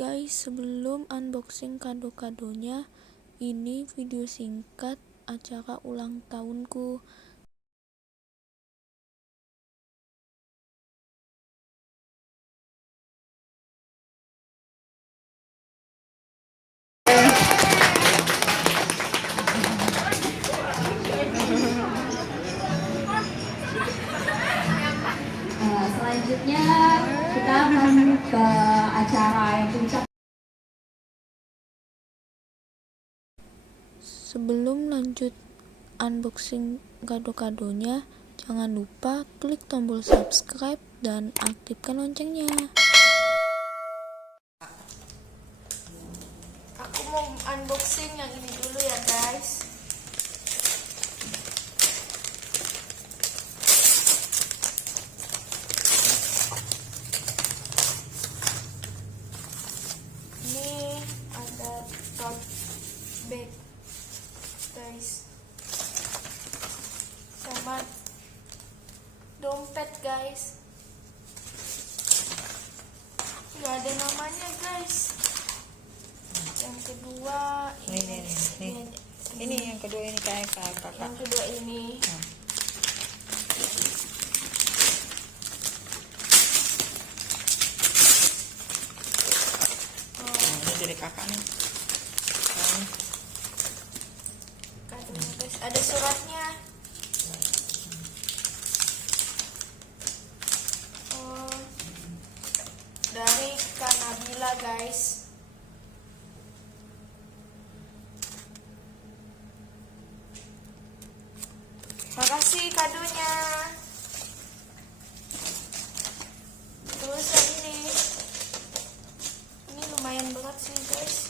guys, sebelum unboxing kado-kadonya, ini video singkat acara ulang tahunku. Selanjutnya kita akan ke acara yang puncak. Sebelum lanjut unboxing kado-kadonya, jangan lupa klik tombol subscribe dan aktifkan loncengnya. Aku mau unboxing yang ini dulu ya guys. Ini ada tote bag guys, sama dompet guys. Nggak ada namanya guys. Yang kedua ini yang kedua ini kayak kakak. Yang kedua ini ini dari kakak nih. kadonya guys, ada suratnya. Dari Kak Nabila guys. Makasih kadonya. Terus yang ini lumayan berat sih guys.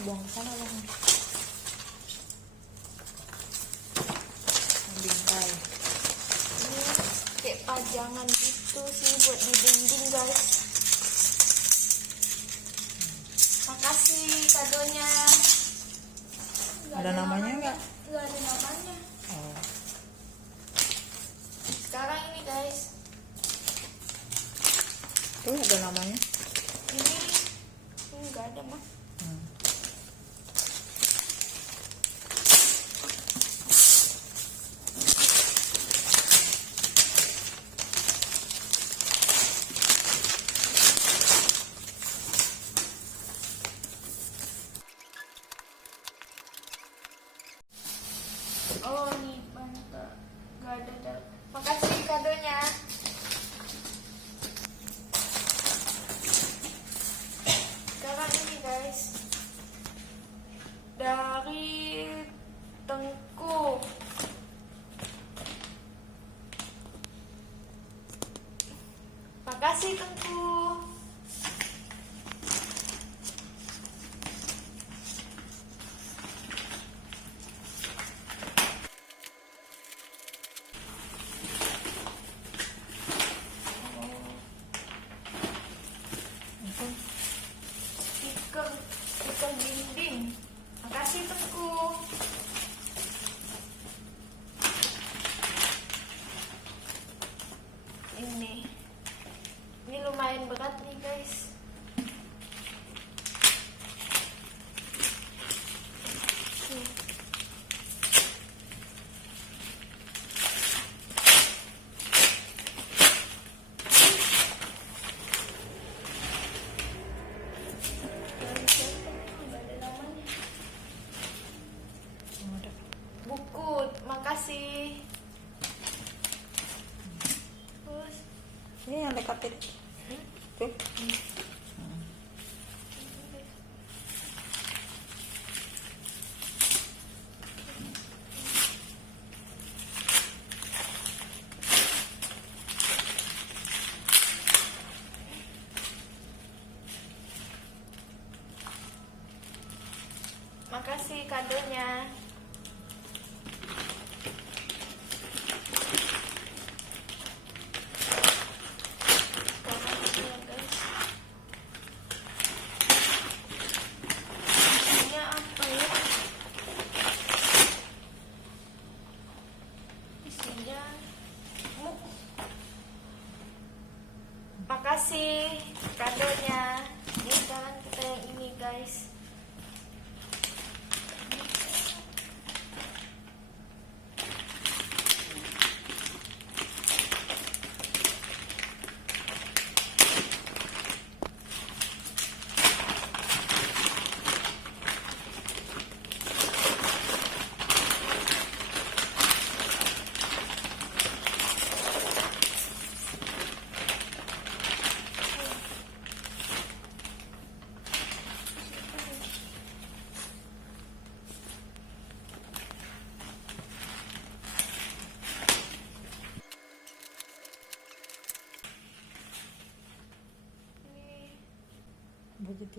Buang sana bang. Bingkai. Ini kayak pajangan gitu sih buat di dinding guys. Makasih kadonya. Ada namanya nggak? Nggak ada namanya. Oh. Sekarang ini guys, Tuh ada namanya. ini nggak ada mah. Oh ini mantap, nggak ada. Makasih kadonya. Sekarang ini guys, dari Tengku. Makasih Tengku. Stiker dinding. Makasih Tengku. Ini lumayan berat nih guys. Buku, makasih. Terus Ini yang dekat itu. Tuh. makasih kadonya.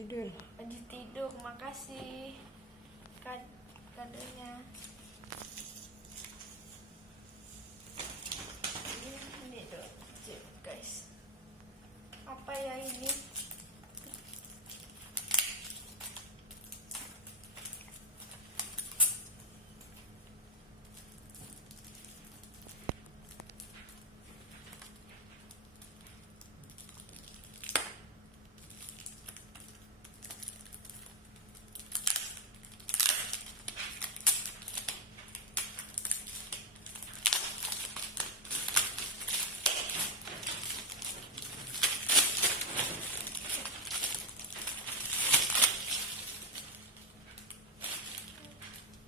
tidur. Lanjut tidur. Makasih kadonya. Ini dong guys. Apa ya ini?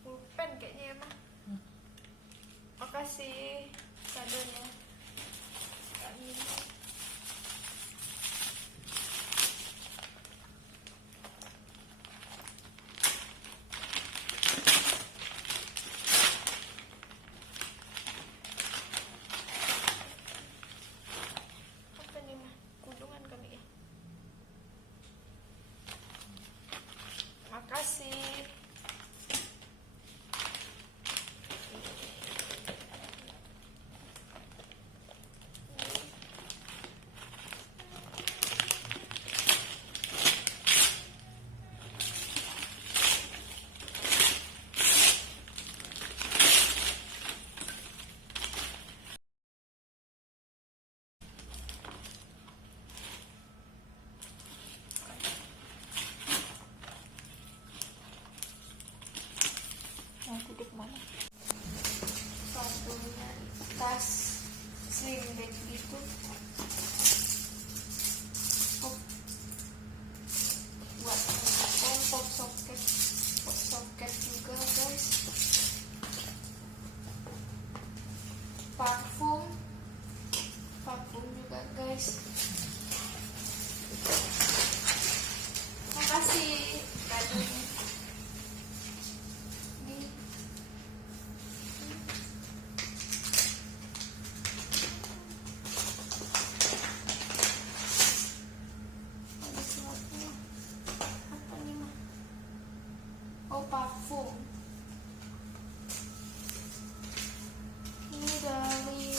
Pulpen kayaknya emang. Makasih kadonya. Kak Nina. Apa nih mah? Kudungan kali ya. Makasih. Mau duduk mana? Satunya tas sling bag gitu. Oh, buat pop soket juga guys. Parfum juga guys. Makasih kadonya. Di ada sesuatu. Apa nih mah? Oh, parfum. Ini dari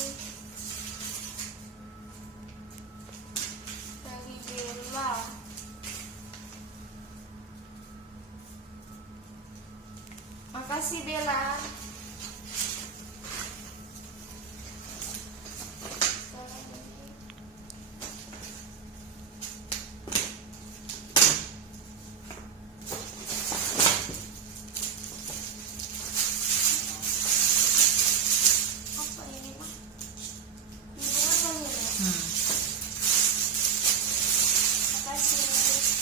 Bella. Makasih Bella. Apa ini mah? Ini apa ini? Makasih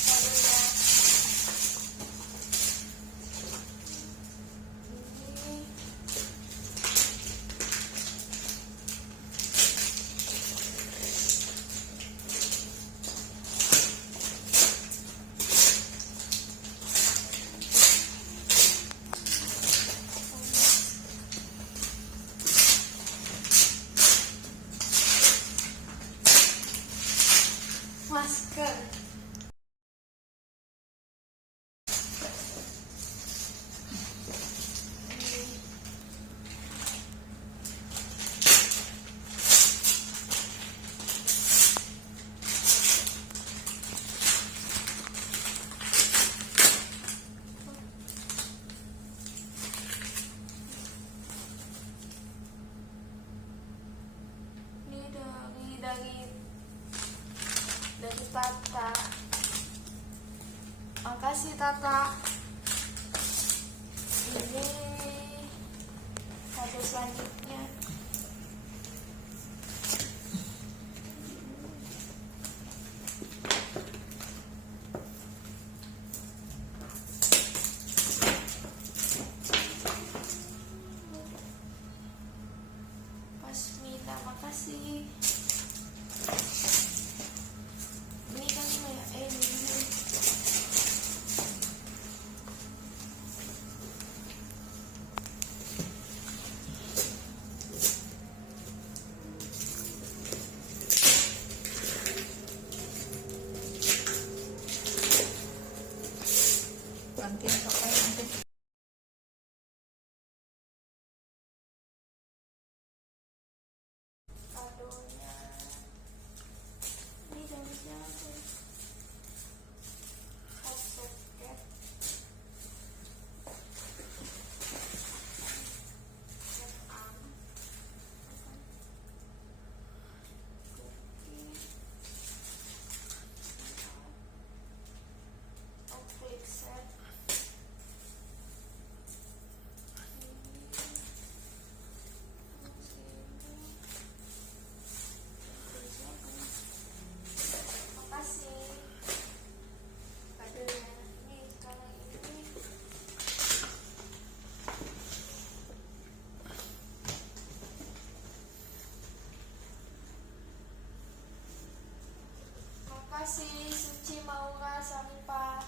kadonya. Ini masker. Ini dari Tata. Makasih Tata. Ini kado selanjutnya. Pasmina, makasih. Ini kan ya, ini. kasih Suci, Maura, Saripa.